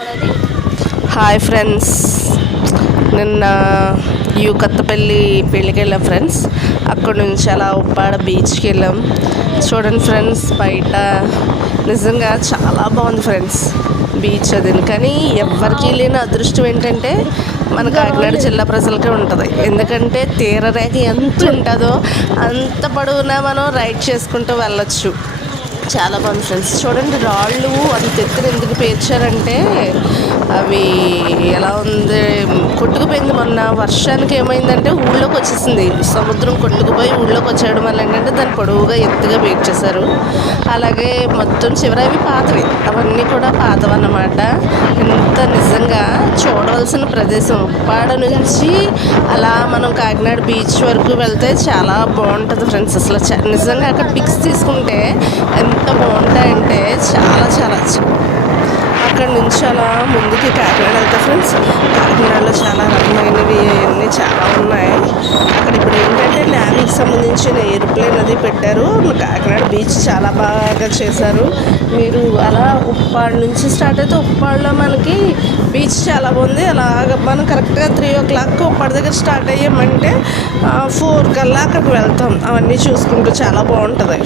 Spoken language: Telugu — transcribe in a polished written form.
హాయ్ ఫ్రెండ్స్, నిన్న కొత్తపల్లి పెళ్ళికి వెళ్ళాం ఫ్రెండ్స్. అక్కడ నుంచి అలా ఉప్పాడ బీచ్కి వెళ్ళాం. చూడండి ఫ్రెండ్స్, బయట నిజంగా చాలా బాగుంది ఫ్రెండ్స్ బీచ్. అది కానీ ఎవరికి లేని అదృష్టం ఏంటంటే మన కాకినాడ జిల్లా ప్రజలకే ఉంటుంది. ఎందుకంటే తీరరేఖ ఎంత ఉంటుందో అంత పొడవునా మనం రైడ్ చేసుకుంటూ వెళ్ళొచ్చు. చాలా బాగుంది ఫ్రెండ్స్. చూడండి, రాళ్ళు అంత ఎత్తున ఎందుకు పేర్చారంటే అవి ఎలా ఉంది, కొట్టుకుపోయింది. మొన్న వర్షానికి ఏమైందంటే ఊళ్ళోకి వచ్చేసింది. సముద్రం కొట్టుకుపోయి ఊళ్ళోకి వచ్చేయడం వల్ల ఏంటంటే దాన్ని పొడవుగా ఎత్తుగా పేర్చేశారు. అలాగే మొత్తం చివర అవి పాతవి, అవన్నీ కూడా పాతవన్నమాట. ఎంత నిజంగా చూడవలసిన ప్రదేశం. ఉప్పాడ నుంచి అలా మనం కాకినాడ బీచ్ వరకు వెళ్తే చాలా బాగుంటుంది ఫ్రెండ్స్. అసలు నిజంగా అక్కడ పిక్స్ తీసుకుంటే ఎంత బాగుంటాయంటే చాలా చాలా. అక్కడ నుంచి అలా ముందుకి కాకినాడ వెళ్తా ఫ్రెండ్స్. కాకినాడలో చాలా రకమైనవి అవన్నీ చాలా ఉన్నాయి. అక్కడ ఇప్పుడు ఏంటంటే నేవీకి సంబంధించిన ఎయిర్ప్లేన్ అది పెట్టారు. కాకినాడ బీచ్ చాలా బాగా చేశారు. మీరు అలా ఉప్పాడ నుంచి స్టార్ట్ అయితే ఉప్పాడలో మనకి బీచ్ చాలా బాగుంది. అలాగ మనం కరెక్ట్గా 3 o'clock ఉప్పాడ దగ్గర స్టార్ట్ అయ్యామంటే 4 కల్లా అక్కడికి వెళ్తాం. అవన్నీ చూసుకుంటూ చాలా బాగుంటుంది.